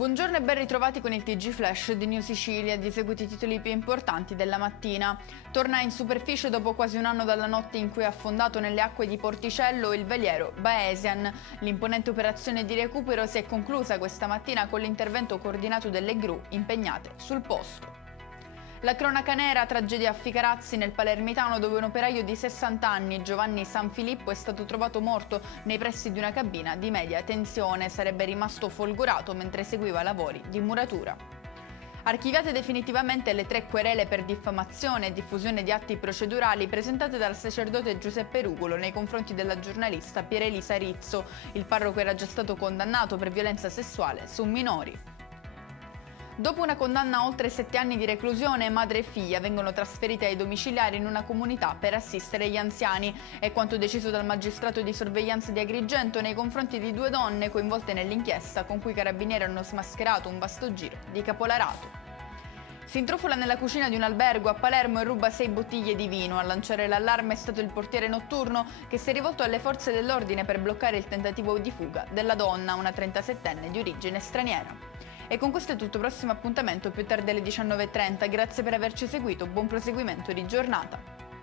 Buongiorno e ben ritrovati con il TG Flash di New Sicilia, di seguiti i titoli più importanti della mattina. Torna in superficie dopo quasi un anno dalla notte in cui è affondato nelle acque di Porticello il veliero Baesian. L'imponente operazione di recupero si è conclusa questa mattina con l'intervento coordinato delle gru impegnate sul posto. La cronaca nera, tragedia a Ficarazzi nel Palermitano dove un operaio di 60 anni, Giovanni Sanfilippo, è stato trovato morto nei pressi di una cabina di media tensione. Sarebbe rimasto folgorato mentre eseguiva lavori di muratura. Archiviate definitivamente le 3 querele per diffamazione e diffusione di atti procedurali presentate dal sacerdote Giuseppe Rugolo nei confronti della giornalista Pierelisa Rizzo. Il parroco era già stato condannato per violenza sessuale su minori. Dopo una condanna a oltre 7 anni di reclusione, madre e figlia vengono trasferite ai domiciliari in una comunità per assistere gli anziani. È quanto deciso dal magistrato di sorveglianza di Agrigento nei confronti di 2 donne coinvolte nell'inchiesta con cui i carabinieri hanno smascherato un vasto giro di capolarato. Si intrufola nella cucina di un albergo a Palermo e ruba 6 bottiglie di vino. A lanciare l'allarme è stato il portiere notturno che si è rivolto alle forze dell'ordine per bloccare il tentativo di fuga della donna, una 37enne di origine straniera. E con questo è tutto, prossimo appuntamento più tardi alle 19:30. Grazie per averci seguito, buon proseguimento di giornata.